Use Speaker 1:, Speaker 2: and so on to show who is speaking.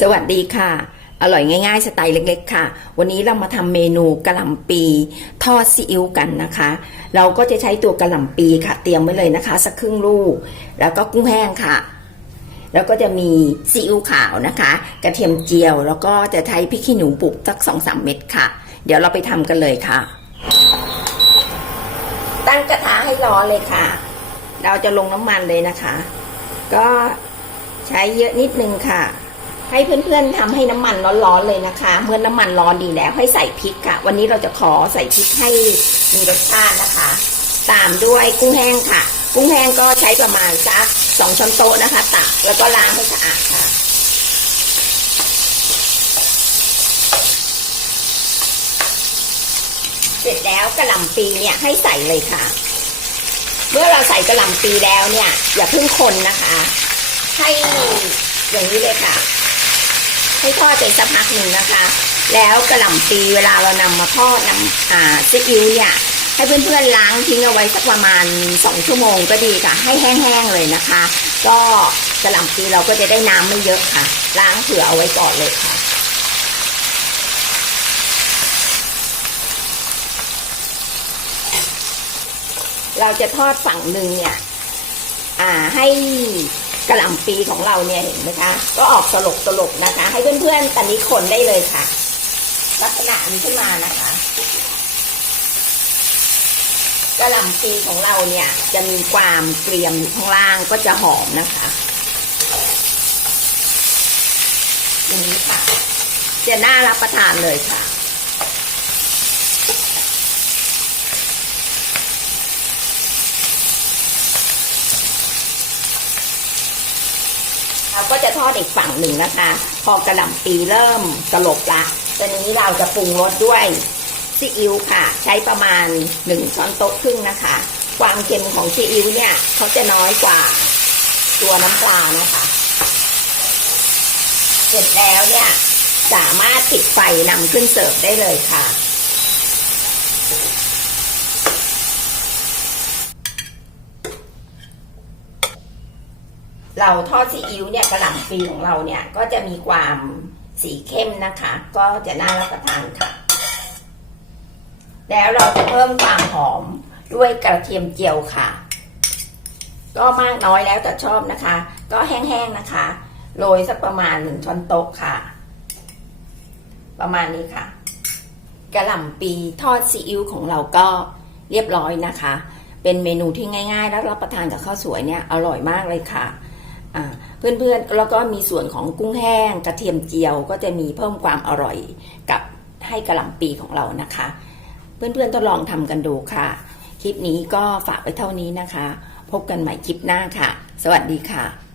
Speaker 1: สวัสดีค่ะ อร่อยง่ายๆสไตล์เล็กๆค่ะ วันนี้เรามาทำเมนูกะหล่ำปีทอดซีอิ๊วกันนะคะ เราก็จะใช้ตัวกะหล่ำปีค่ะ เตรียมไว้เลยนะคะ สักครึ่งลูก แล้วก็กุ้งแห้งค่ะ แล้วก็จะมีซีอิ๊วขาวนะคะ กระเทียมเจียว แล้วก็จะใช้พริกขี้หนูปลูกสักสองสามเม็ดค่ะ เดี๋ยวเราไปทำกันเลยค่ะ ตั้งกระทะให้ร้อนเลยค่ะ เราจะลงน้ำมันเลยนะคะ ก็ใช้เยอะนิดนึงค่ะ ให้เพื่อนๆทำให้น้ำมันร้อนๆเลยนะคะ เมื่อน้ำมันร้อนดีแล้วให้ใส่พริกค่ะ วันนี้เราจะขอใส่พริกให้มีรสชาตินะคะ ตามด้วยกุ้งแห้งค่ะ กุ้งแห้งก็ใช้ประมาณสักสองช้อนโต๊ะนะคะ ตักแล้วก็ล้างให้สะอาดค่ะเสร็จแล้วกระหล่ำปีเนี่ยให้ใส่เลยค่ะ เมื่อเราใส่กระหล่ำปีแล้วเนี่ย อย่าเพิ่งคนนะคะ ให้อย่างนี้เลยค่ะ ให้ทอดไปสักพักหนึ่งนะคะ แล้วกระหล่ำปีเวลาเรานำมาทอดนำอ่าซีอิ๊วเนี่ยให้เพื่อนๆล้างทิ้งเอาไว้สักประมาณสองชั่วโมงก็ดีค่ะ ให้แห้งๆเลยนะคะ ก็กระหล่ำปีเราก็จะได้น้ำไม่เยอะค่ะ ล้างเผื่อเอาไว้ก่อนเลยค่ะเราจะทอดฝั่งหนึ่งเนี่ย อ่า ให้ กระหล่ำปีของเราเนี่ยเห็นไหมคะ ก็ออกสลกสลกนะคะ ให้เพื่อนๆตอนนี้คนได้เลยค่ะ ลักษณะนี้ขึ้นมานะคะกระหล่ำปีของเราเนี่ย จะมีความเกรียมอยู่ข้างล่างก็จะหอมนะคะอย่างนี้ค่ะจะน่ารับประทานเลยค่ะ เราก็จะทอดอีกฝั่งหนึ่งนะคะ พอกระหล่ำปีเริ่มกระหลบละตอนนี้เราจะปรุงรสด้วยซีอิ๊วค่ะ ใช้ประมาณหนึ่งช้อนโต๊ะครึ่งนะคะ ความเค็มของซีอิ๊วเนี่ยเขาจะน้อยกว่าตัวน้ำปลานะคะ เสร็จแล้วเนี่ยสามารถปิดไฟนำขึ้นเสิร์ฟได้เลยค่ะ เราทอดซีอิ๊วเนี่ยกระหล่ำปีของเราเนี่ยก็จะมีความสีเข้มนะคะ ก็จะน่ารับประทานค่ะ แล้วเราจะเพิ่มความหอมด้วยกระเทียมเจียวค่ะ ก็มากน้อยแล้วแต่ชอบนะคะ ก็แห้งๆนะคะ โรยสักประมาณหนึ่งช้อนโต๊ะค่ะ ประมาณนี้ค่ะ กระหล่ำปีทอดซีอิ๊วของเราก็เรียบร้อยนะคะ เป็นเมนูที่ง่าย ๆ แล้วรับประทานกับข้าวสวยเนี่ยอร่อยมากเลยค่ะ เพื่อนๆแล้วก็มีส่วนของกุ้งแห้งกระเทียมเจียวก็จะมีเพิ่มความอร่อยกับให้กระหล่ำปีของเรานะคะ เพื่อนๆทดลองทำกันดูค่ะ คลิปนี้ก็ฝากไว้เท่านี้นะคะ พบกันใหม่คลิปหน้าค่ะ สวัสดีค่ะ